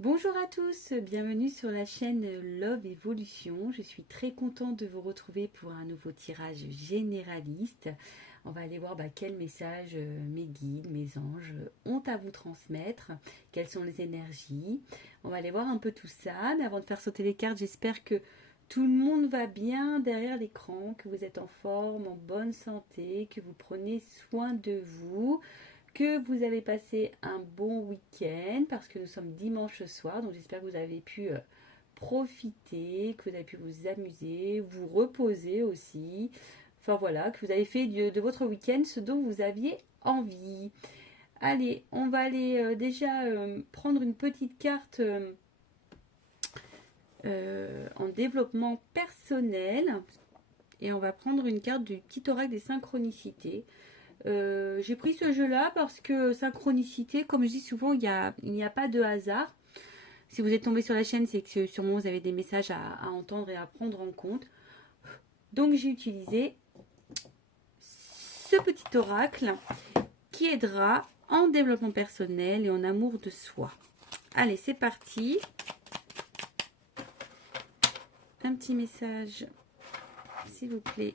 Bonjour à tous, bienvenue sur la chaîne Love Evolution. Je suis très contente de vous retrouver pour un nouveau tirage généraliste. On va aller voir quel message mes guides, mes anges ont à vous transmettre, quelles sont les énergies. On va aller voir un peu tout ça. Mais avant de faire sauter les cartes, j'espère que tout le monde va bien derrière l'écran, que vous êtes en forme, en bonne santé, que vous prenez soin de vous, que vous avez passé un bon week-end parce que nous sommes dimanche soir, donc j'espère que vous avez pu profiter, que vous avez pu vous amuser, vous reposer aussi. Enfin voilà, que vous avez fait de votre week-end ce dont vous aviez envie. Allez, on va aller déjà prendre une petite carte en développement personnel et on va prendre une carte du petit oracle des synchronicités. J'ai pris ce jeu-là parce que synchronicité, comme je dis souvent, il n'y a pas de hasard. Si vous êtes tombé sur la chaîne, c'est que sûrement vous avez des messages à entendre et à prendre en compte. Donc j'ai utilisé ce petit oracle qui aidera en développement personnel et en amour de soi. Allez, c'est parti. Un petit message, s'il vous plaît,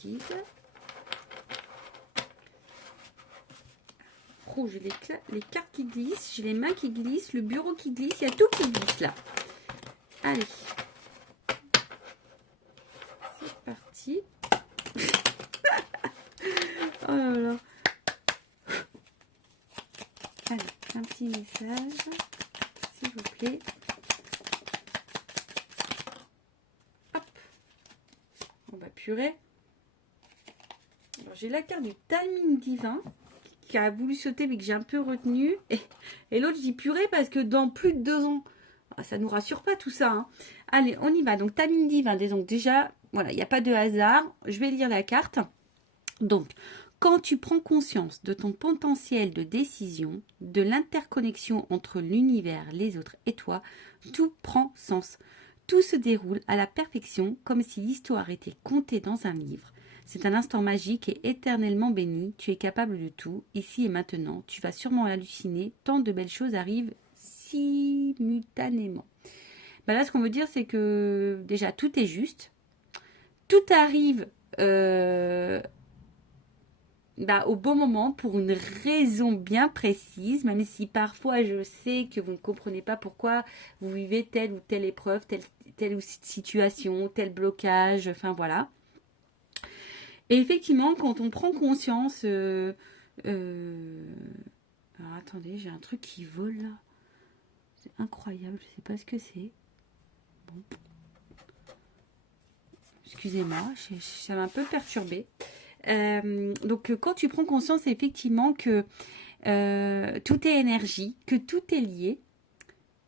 guide. Oh, j'ai les cartes qui glissent, j'ai les mains qui glissent, le bureau qui glisse, il y a tout qui glisse là. Allez. C'est parti. Oh là là. Allez, un petit message, s'il vous plaît. Hop. On va purée. Alors, j'ai la carte du timing divin qui a voulu sauter mais que j'ai un peu retenu. Et l'autre, je dis purée parce que dans plus de 2 ans, ça nous rassure pas tout ça. Hein. Allez, on y va. Donc, timing divin. Donc, déjà, voilà, il n'y a pas de hasard. Je vais lire la carte. Donc, quand tu prends conscience de ton potentiel de décision, de l'interconnexion entre l'univers, les autres et toi, tout prend sens. Tout se déroule à la perfection comme si l'histoire était contée dans un livre. C'est un instant magique et éternellement béni. Tu es capable de tout, ici et maintenant. Tu vas sûrement halluciner, tant de belles choses arrivent simultanément. Là, ce qu'on veut dire, c'est que déjà, tout est juste. Tout arrive au bon moment pour une raison bien précise, même si parfois je sais que vous ne comprenez pas pourquoi vous vivez telle ou telle épreuve, telle ou situation, tel blocage, enfin voilà. Et effectivement, quand on prend conscience... alors attendez, j'ai un truc qui vole là. C'est incroyable, je sais pas ce que c'est. Bon. Excusez-moi, ça m'a un peu perturbée. Donc quand tu prends conscience effectivement que tout est énergie, que tout est lié,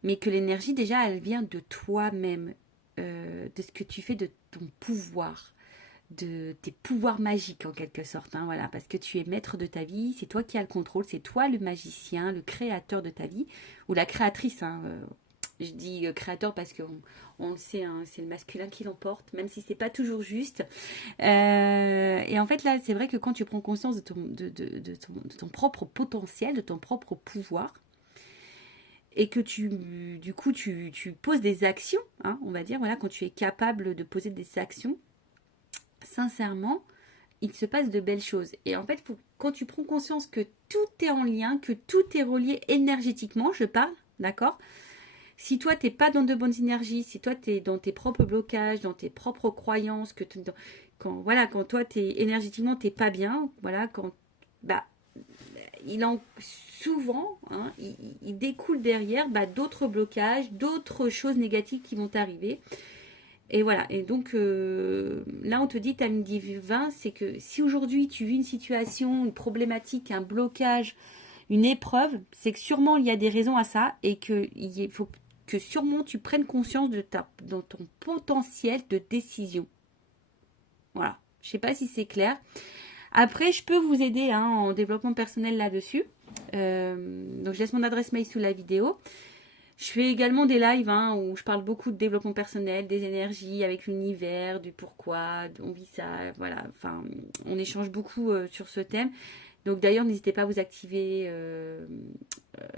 mais que l'énergie déjà elle vient de toi-même, de ce que tu fais, de ton pouvoir, de tes pouvoirs magiques en quelque sorte, hein, voilà, parce que tu es maître de ta vie, c'est toi qui as le contrôle, c'est toi le magicien, le créateur de ta vie, ou la créatrice, hein, je dis créateur parce qu'on on le sait, hein, c'est le masculin qui l'emporte, même si c'est pas toujours juste. Et en fait là, c'est vrai que quand tu prends conscience de ton propre potentiel, de ton propre pouvoir, et que du coup, tu poses des actions, hein, on va dire, voilà, quand tu es capable de poser des actions, sincèrement, il se passe de belles choses. Et en fait, quand tu prends conscience que tout est en lien, que tout est relié énergétiquement, je parle, d'accord? Si toi, tu n'es pas dans de bonnes énergies, si toi, tu es dans tes propres blocages, dans tes propres croyances, quand toi, énergétiquement, tu n'es pas bien, voilà, bah, souvent, hein, il découle derrière d'autres blocages, d'autres choses négatives qui vont arriver. Et voilà, et donc là on te dit, tu as une divin, c'est que si aujourd'hui tu vis une situation, une problématique, un blocage, une épreuve, c'est que sûrement il y a des raisons à ça et qu'il faut que sûrement tu prennes conscience dans ton potentiel de décision. Voilà, je ne sais pas si c'est clair. Après, je peux vous aider hein, en développement personnel là-dessus. Donc je laisse mon adresse mail sous la vidéo. Je fais également des lives hein, où je parle beaucoup de développement personnel, des énergies avec l'univers, du pourquoi, on vit ça, voilà. Enfin, on échange beaucoup sur ce thème. Donc d'ailleurs, n'hésitez pas à vous activer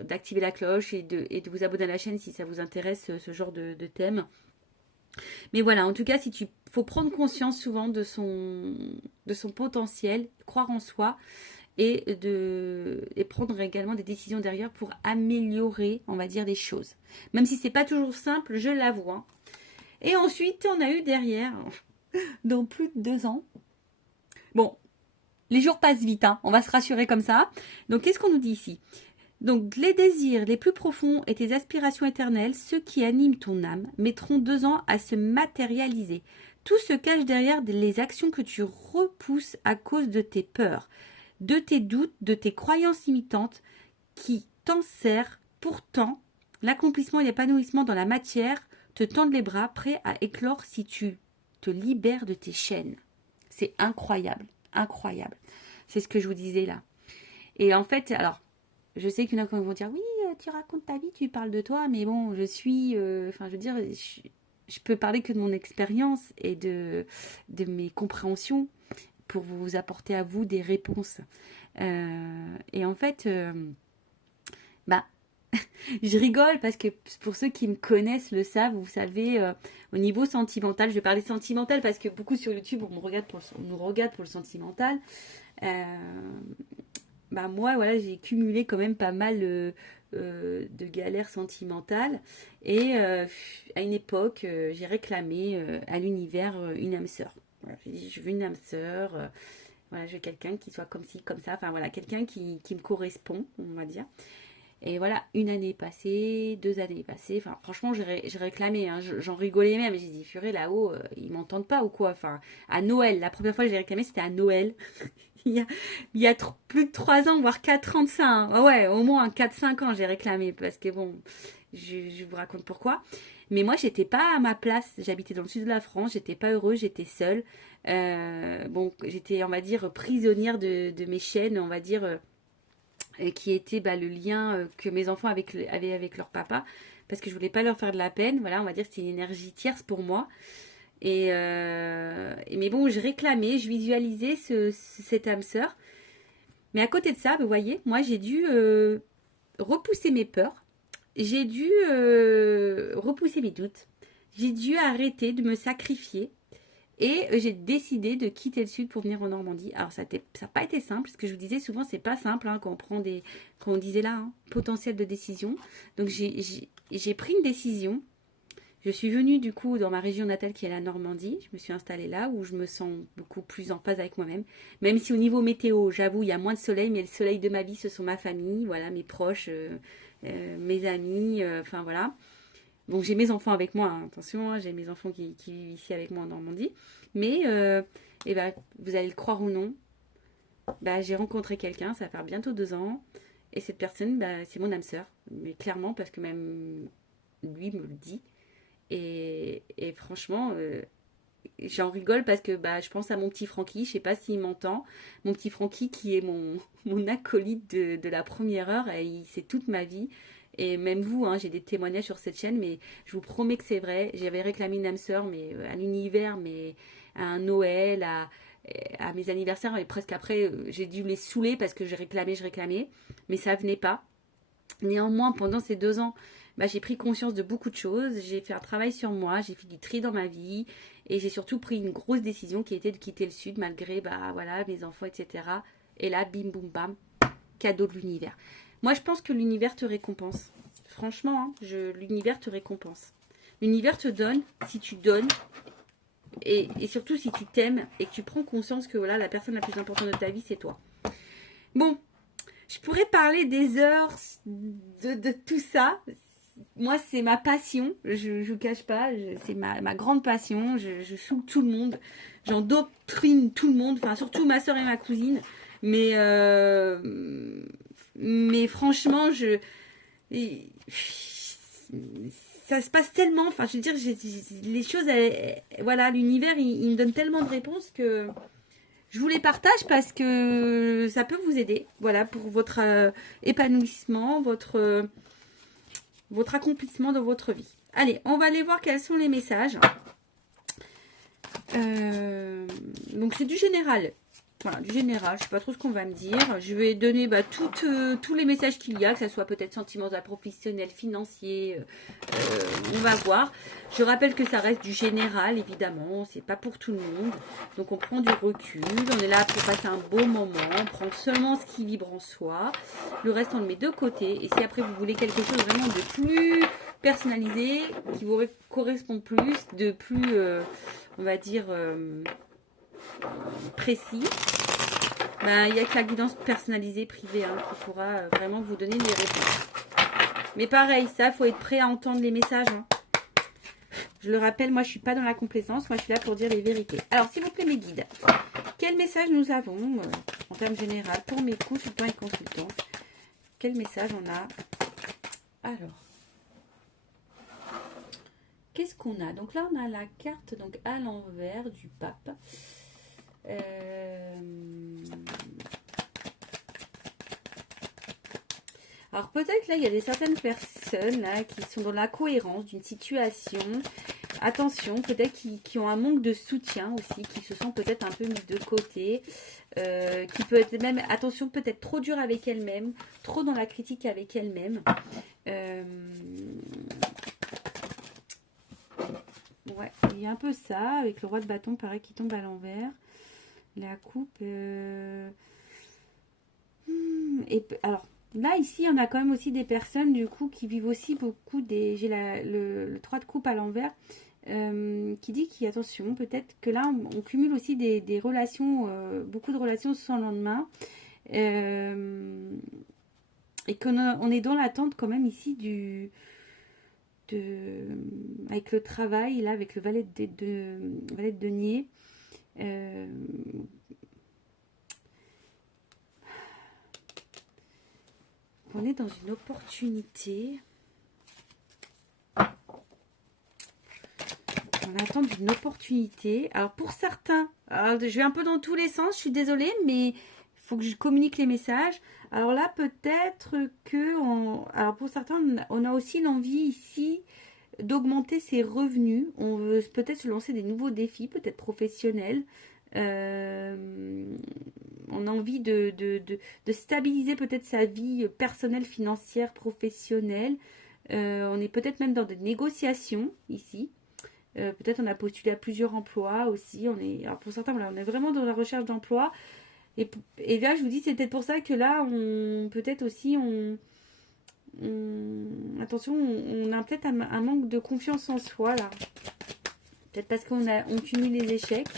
d'activer la cloche et de vous abonner à la chaîne si ça vous intéresse ce genre de thème. Mais voilà, en tout cas, faut prendre conscience souvent de son potentiel, croire en soi et prendre également des décisions derrière pour améliorer, on va dire, les choses. Même si c'est pas toujours simple, je l'avoue. Hein. Et ensuite, on a eu derrière, dans plus de 2 ans, bon, les jours passent vite, hein, on va se rassurer comme ça. Donc, qu'est-ce qu'on nous dit ici? Donc, les désirs les plus profonds et tes aspirations éternelles, ceux qui animent ton âme, mettront 2 ans à se matérialiser. Tout se cache derrière les actions que tu repousses à cause de tes peurs, de tes doutes, de tes croyances limitantes qui t'enserrent. Pourtant, l'accomplissement et l'épanouissement dans la matière te tendent les bras, prêts à éclore si tu te libères de tes chaînes. C'est incroyable, incroyable. C'est ce que je vous disais là. Et en fait, alors, je sais qu'il y en a qui vont dire, oui, tu racontes ta vie, tu parles de toi, mais bon, je peux parler que de mon expérience et de mes compréhensions pour vous apporter à vous des réponses. Et en fait, je rigole parce que pour ceux qui me connaissent le savent, vous savez, au niveau sentimental, je vais parler sentimental parce que beaucoup sur YouTube, on nous regarde pour le sentimental. Moi, voilà, j'ai cumulé quand même pas mal de galères sentimentales. Et à une époque, j'ai réclamé à l'univers une âme sœur. Voilà, j'ai dit, je veux une âme sœur. Voilà, je veux quelqu'un qui soit comme ci, comme ça. Enfin, voilà, quelqu'un qui me correspond, on va dire. Et voilà, 1 année est passée, 2 années est passée. Enfin, franchement, j'ai réclamé. Hein, j'en rigolais même. J'ai dit, purée, là-haut, ils m'entendent pas ou quoi? Enfin, à Noël, la première fois que j'ai réclamé, c'était à Noël. il y a plus de 3 ans, voire 4 ans de ça. Hein. Ouais, au moins 4-5 ans, j'ai réclamé. Parce que bon, je vous raconte pourquoi. Mais moi, j'étais pas à ma place. J'habitais dans le sud de la France. J'étais pas heureuse. J'étais seule. J'étais, on va dire, prisonnière de mes chaînes, on va dire... qui était le lien que mes enfants avaient avec leur papa, parce que je voulais pas leur faire de la peine. Voilà, on va dire que c'était une énergie tierce pour moi. Mais bon, je réclamais, je visualisais cette âme sœur. Mais à côté de ça, vous voyez, moi j'ai dû repousser mes peurs, j'ai dû repousser mes doutes, j'ai dû arrêter de me sacrifier. Et j'ai décidé de quitter le sud pour venir en Normandie. Alors ça n'a pas été simple, ce que je vous disais souvent, c'est pas simple hein, quand on disait là, hein, potentiel de décision. Donc j'ai pris une décision. Je suis venue du coup dans ma région natale qui est la Normandie. Je me suis installée là où je me sens beaucoup plus en phase avec moi-même. Même si au niveau météo, j'avoue, il y a moins de soleil, mais le soleil de ma vie, ce sont ma famille, voilà, mes proches, mes amis, enfin voilà. Bon, j'ai mes enfants avec moi, hein, attention, hein, j'ai mes enfants qui vivent ici avec moi en Normandie. Mais, vous allez le croire ou non, j'ai rencontré quelqu'un, ça va faire bientôt 2 ans. Et cette personne, c'est mon âme sœur. Mais clairement, parce que même lui me le dit. Et franchement, j'en rigole parce que je pense à mon petit Francky, je sais pas s'il m'entend. Mon petit Francky qui est mon acolyte de la première heure, et c'est toute ma vie. Et même vous, hein, j'ai des témoignages sur cette chaîne, mais je vous promets que c'est vrai. J'avais réclamé une âme sœur, mais à l'univers, mais à un Noël, à mes anniversaires, et presque après, j'ai dû les saouler parce que je réclamais, mais ça venait pas. Néanmoins, pendant ces 2 ans, j'ai pris conscience de beaucoup de choses. J'ai fait un travail sur moi, j'ai fait du tri dans ma vie, et j'ai surtout pris une grosse décision qui était de quitter le sud, malgré voilà, mes enfants, etc. Et là, bim, boum, bam, cadeau de l'univers. Moi, je pense que l'univers te récompense. Franchement, hein, l'univers te récompense. L'univers te donne si tu donnes. Et surtout si tu t'aimes et que tu prends conscience que voilà, la personne la plus importante de ta vie, c'est toi. Bon, je pourrais parler des heures de tout ça. Moi, c'est ma passion. Je ne vous cache pas. C'est ma grande passion. Je saoule tout le monde. J'endoctrine tout le monde. Enfin, surtout ma soeur et ma cousine. Mais franchement, ça se passe tellement. Enfin, je veux dire, les choses, voilà, l'univers, il me donne tellement de réponses que je vous les partage parce que ça peut vous aider. Voilà, pour votre épanouissement, votre accomplissement dans votre vie. Allez, on va aller voir quels sont les messages. Donc, c'est du général. Voilà, du général, je sais pas trop ce qu'on va me dire. Je vais donner tous les messages qu'il y a, que ça soit peut-être sentimental, professionnel, financier. On va voir. Je rappelle que ça reste du général, évidemment. C'est pas pour tout le monde. Donc on prend du recul. On est là pour passer un beau moment. On prend seulement ce qui vibre en soi. Le reste, on le met de côté. Et si après vous voulez quelque chose vraiment de plus personnalisé, qui vous correspond plus, de plus, on va dire, précis, il n'y a que la guidance personnalisée privée qui pourra vraiment vous donner des réponses. Mais pareil, ça, faut être prêt à entendre les messages. Je le rappelle, moi, je suis pas dans la complaisance. Moi, je suis là pour dire les vérités. Alors, s'il vous plaît, mes guides, quel message nous avons en termes généraux pour mes consultants et consultantes? Quel message on a? Alors, qu'est-ce qu'on a? Donc là, on a la carte donc à l'envers du pape. Alors peut-être là, il y a certaines personnes là, qui sont dans la cohérence d'une situation. Attention, peut-être qui ont un manque de soutien aussi, qui se sont peut-être un peu mis de côté, qui peut être même, attention, peut-être trop dur avec elle-même, trop dans la critique avec elle-même. Ouais, il y a un peu ça, avec le roi de bâton, pareil, qui tombe à l'envers. La coupe. Et alors, là, ici, on a quand même aussi des personnes, du coup, qui vivent aussi beaucoup des... J'ai le 3 de coupe à l'envers, qui dit attention, peut-être que là, on cumule aussi des relations, beaucoup de relations sans lendemain. Et qu'on est dans l'attente quand même ici avec le travail, là, avec le valet de denier. On est dans une opportunité. On attend d'une opportunité. Alors pour certains, je vais un peu dans tous les sens, je suis désolée, mais il faut que je communique les messages. Alors là, peut-être que... Alors pour certains, on a aussi l'envie ici d'augmenter ses revenus. On veut peut-être se lancer des nouveaux défis, peut-être professionnels. On a envie de stabiliser peut-être sa vie personnelle, financière, professionnelle. On est peut-être même dans des négociations ici. Peut-être on a postulé à plusieurs emplois aussi. Alors pour certains, voilà, on est vraiment dans la recherche d'emploi. Et là, je vous dis, c'est peut-être pour ça que là, peut-être aussi, attention, on a peut-être un manque de confiance en soi là. Peut-être parce qu'on cumule les échecs.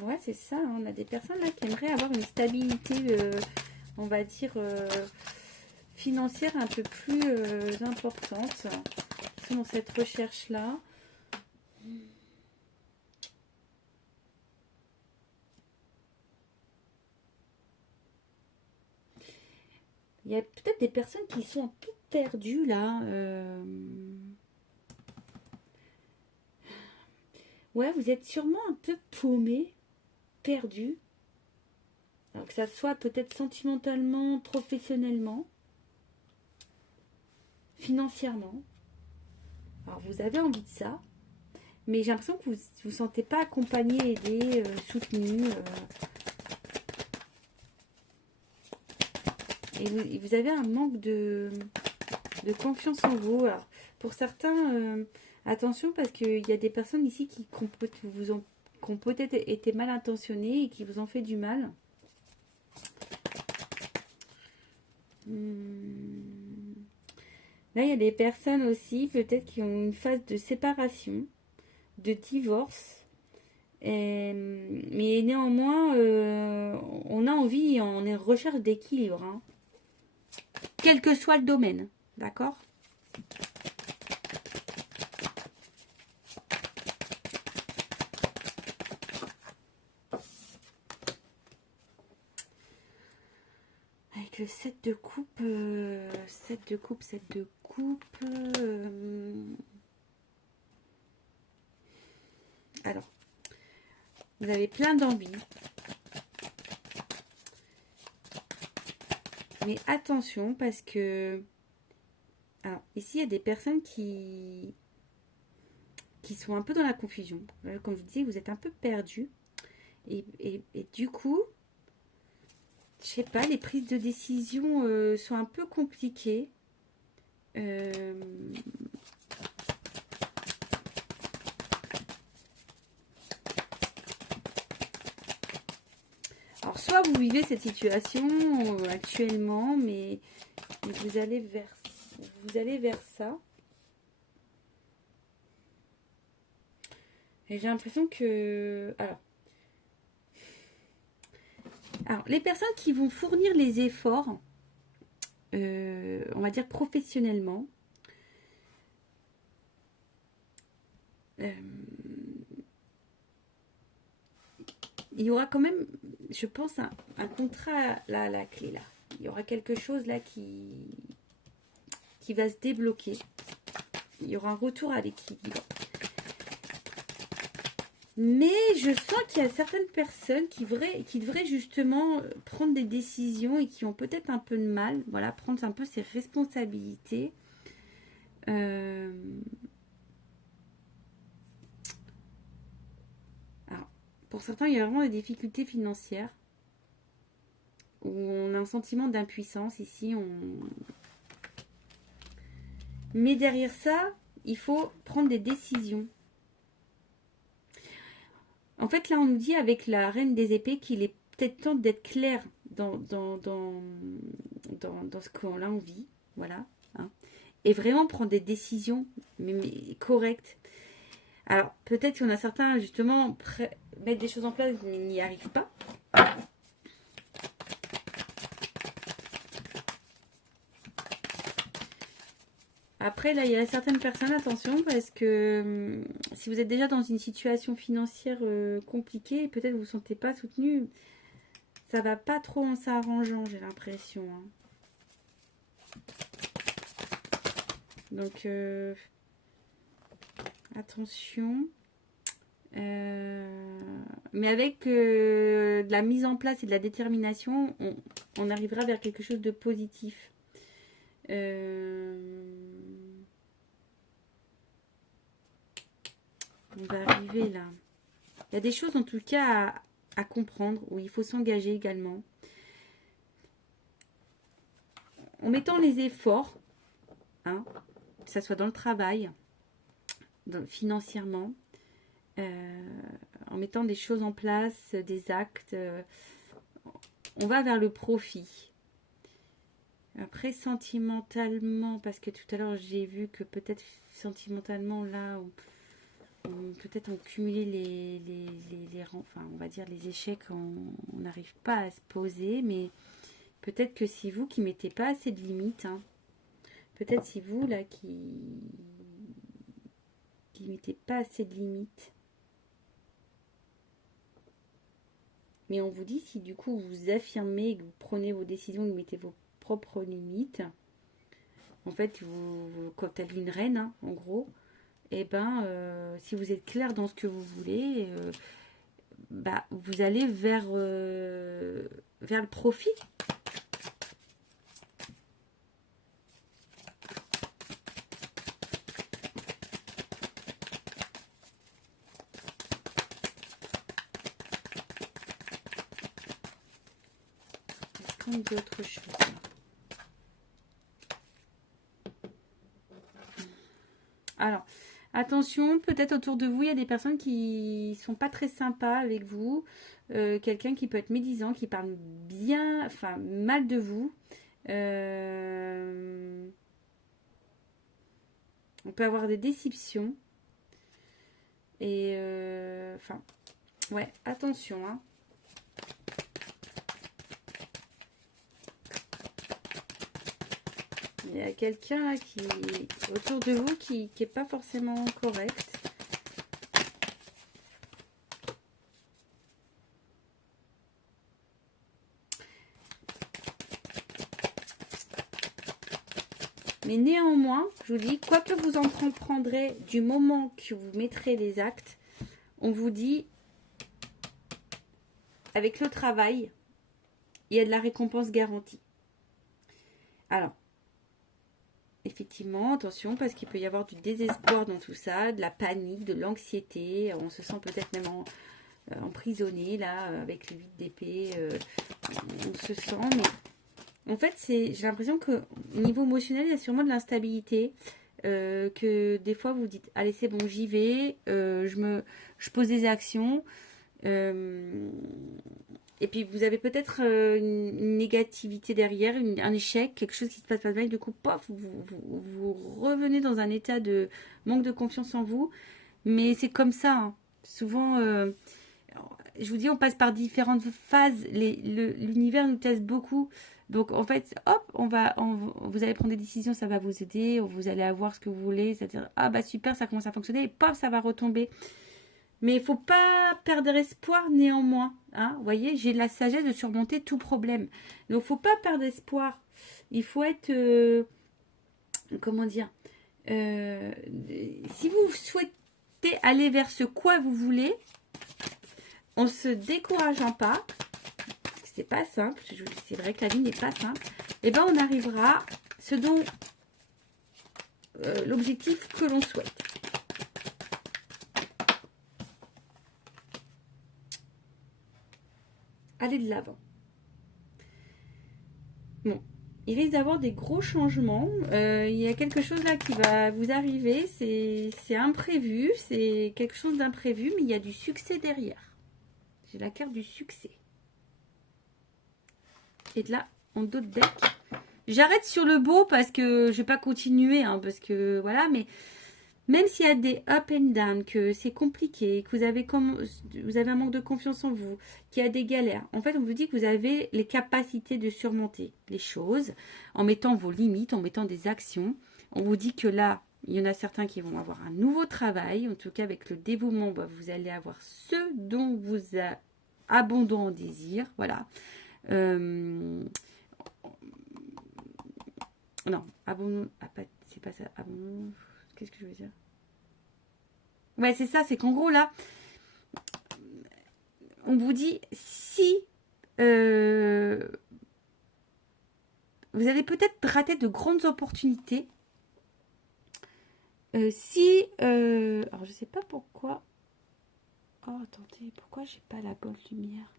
Ouais, c'est ça. On a des personnes là qui aimeraient avoir une stabilité, on va dire, financière un peu plus importante. Ils sont dans cette recherche-là. Il y a peut-être des personnes qui sont un peu perdues là. Ouais, vous êtes sûrement un peu paumé, perdu. Alors que ça soit peut-être sentimentalement, professionnellement, financièrement. Alors vous avez envie de ça, mais j'ai l'impression que vous ne vous sentez pas accompagné, aidé, soutenu. Et vous avez un manque de confiance en vous. Alors, pour certains, attention parce qu'il y a des personnes ici qui ont peut-être été mal intentionnées et qui vous ont fait du mal. Là, il y a des personnes aussi, peut-être, qui ont une phase de séparation, de divorce. Mais néanmoins, on a envie, on est en recherche d'équilibre. Hein. Quel que soit le domaine. D'accord ? Avec le 7 de coupe, 7 de coupe, 7 de coupe. Alors, vous avez plein d'envie. Mais attention parce que... Alors, ici, il y a des personnes qui qui sont un peu dans la confusion. Comme je vous disais, vous êtes un peu perdu. Et du coup, je sais pas, les prises de décision sont un peu compliquées. Alors, soit vous vivez cette situation actuellement, mais vous allez vers ça. Et j'ai l'impression que... Alors, les personnes qui vont fournir les efforts, on va dire professionnellement, il y aura quand même, je pense, un contrat là, à la clé là. Il y aura quelque chose là qui va se débloquer. Il y aura un retour à l'équilibre. Mais je sens qu'il y a certaines personnes qui devraient justement prendre des décisions et qui ont peut-être un peu de mal, voilà, prendre un peu ses responsabilités. Alors, pour certains, il y a vraiment des difficultés financières où on a un sentiment d'impuissance ici. Mais derrière ça, il faut prendre des décisions. En fait, là, on nous dit avec la reine des épées qu'il est peut-être temps d'être clair dans ce qu'on là on vit. Voilà. Hein. Et vraiment prendre des décisions mais correctes. Alors, peut-être qu'il y en a certains, justement, mettre des choses en place, mais n'y arrivent pas. Après, là, il y a certaines personnes, attention, parce que si vous êtes déjà dans une situation financière compliquée, peut-être vous ne vous sentez pas soutenu, ça va pas trop en s'arrangeant, j'ai l'impression. Hein. Donc, attention. Mais avec de la mise en place et de la détermination, on arrivera vers quelque chose de positif. On va arriver là. Il y a des choses en tout cas à comprendre, où il faut s'engager également. En mettant les efforts, hein, que ce soit dans le travail, financièrement, en mettant des choses en place, des actes, on va vers le profit. Après, sentimentalement, parce que tout à l'heure j'ai vu que peut-être sentimentalement, là, peut-être on cumulait enfin, on va dire les échecs, on n'arrive pas à se poser, mais peut-être que c'est vous qui mettez pas assez de limites. Hein. Peut-être c'est vous là qui mettez pas assez de limites. Mais on vous dit, si du coup vous affirmez, que vous prenez vos décisions, que vous mettez vos propres limites, en fait, comme telle une reine, hein, en gros, et ben, si vous êtes clair dans ce que vous voulez, vous allez vers le profit. Est-ce qu'on dit autre chose? Alors, attention, peut-être autour de vous, il y a des personnes qui sont pas très sympas avec vous. Quelqu'un qui peut être médisant, qui parle bien, enfin mal de vous. On peut avoir des déceptions. Et enfin, ouais, attention. Hein. Il y a quelqu'un qui autour de vous qui est pas forcément correct. Mais néanmoins, je vous dis, quoi que vous entreprendrez du moment que vous mettrez les actes, on vous dit, avec le travail, il y a de la récompense garantie. Alors, effectivement, attention, parce qu'il peut y avoir du désespoir dans tout ça, de la panique, de l'anxiété. On se sent peut-être même emprisonné, là, avec le 8 d'épée. On se sent, mais en fait, j'ai l'impression que au niveau émotionnel, il y a sûrement de l'instabilité. Que des fois, vous dites, allez, c'est bon, j'y vais. Je pose des actions. Et puis vous avez peut-être une négativité derrière, un échec, quelque chose qui se passe pas bien, et du coup, pof, vous revenez dans un état de manque de confiance en vous. Mais c'est comme ça, hein. Souvent, je vous dis, on passe par différentes phases. L'univers nous teste beaucoup. Donc en fait, hop, vous allez prendre des décisions, ça va vous aider, vous allez avoir ce que vous voulez, c'est-à-dire, ah bah super, ça commence à fonctionner, et pop, ça va retomber. Mais il ne faut pas perdre espoir néanmoins. Hein. Vous voyez, j'ai de la sagesse de surmonter tout problème. Donc, il ne faut pas perdre espoir. Il faut être... comment dire si vous souhaitez aller vers ce quoi vous voulez, en se décourageant pas, parce que c'est pas simple, c'est vrai que la vie n'est pas simple, et ben on arrivera à ce dont l'objectif que l'on souhaite. Aller de l'avant. Bon, il risque d'avoir des gros changements. Il y a quelque chose là qui va vous arriver. C'est imprévu, c'est quelque chose d'imprévu, mais il y a du succès derrière. J'ai la carte du succès. Et de là, en dos de deck. J'arrête sur le beau parce que je vais pas continuer, hein, parce que voilà, mais même s'il y a des up and down, que c'est compliqué, que vous avez un manque de confiance en vous, qu'il y a des galères, en fait, on vous dit que vous avez les capacités de surmonter les choses en mettant vos limites, en mettant des actions. On vous dit que là, il y en a certains qui vont avoir un nouveau travail. En tout cas, avec le dévouement, bah, vous allez avoir ce dont vous a abondant en désir. Voilà. Non, abondant, c'est pas ça. Abondant. Qu'est-ce que je veux dire? Ouais, c'est ça, c'est qu'en gros, là, on vous dit, si vous allez peut-être rater de grandes opportunités, alors, je sais pas pourquoi. Oh, attendez, pourquoi j'ai pas la bonne lumière?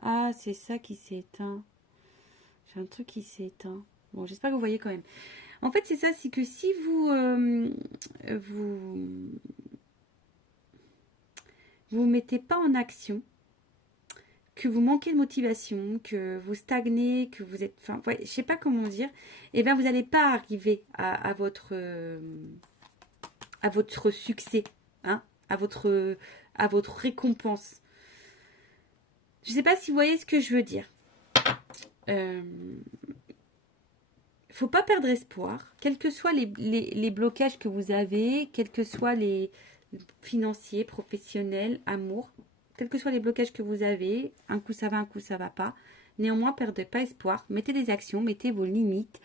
Ah, c'est ça qui s'est éteint. J'ai un truc qui s'est éteint. Bon, j'espère que vous voyez quand même. En fait, c'est ça, c'est que si vous mettez pas en action, que vous manquez de motivation, que vous stagnez, que vous êtes... Enfin, ouais, je sais pas comment dire. Eh bien, vous n'allez pas arriver à votre succès, hein, à votre récompense. Je sais pas si vous voyez ce que je veux dire. Faut pas perdre espoir, quels que soient les blocages que vous avez, quels que soient les financiers, professionnels, amour, quels que soient les blocages que vous avez, un coup ça va, un coup ça va pas. Néanmoins, perdez pas espoir, mettez des actions, mettez vos limites,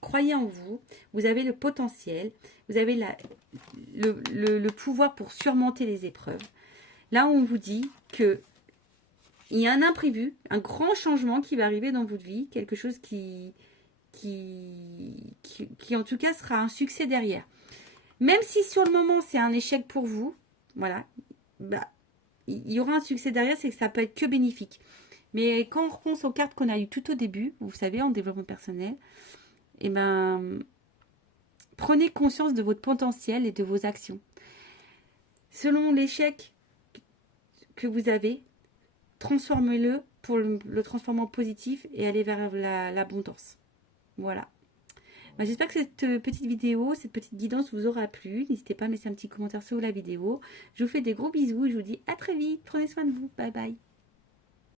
croyez en vous, vous avez le potentiel, vous avez le pouvoir pour surmonter les épreuves. Là, on vous dit que il y a un imprévu, un grand changement qui va arriver dans votre vie, quelque chose qui en tout cas sera un succès derrière. Même si sur le moment c'est un échec pour vous, voilà, bah, il y aura un succès derrière, c'est que ça peut être que bénéfique. Mais quand on repense aux cartes qu'on a eues tout au début, vous savez, en développement personnel, et ben, prenez conscience de votre potentiel et de vos actions. Selon l'échec que vous avez, transformez-le pour le transformer en positif et aller vers l'abondance. Voilà. Ben, j'espère que cette petite vidéo, cette petite guidance vous aura plu. N'hésitez pas à me laisser un petit commentaire sous la vidéo. Je vous fais des gros bisous et je vous dis à très vite. Prenez soin de vous. Bye bye.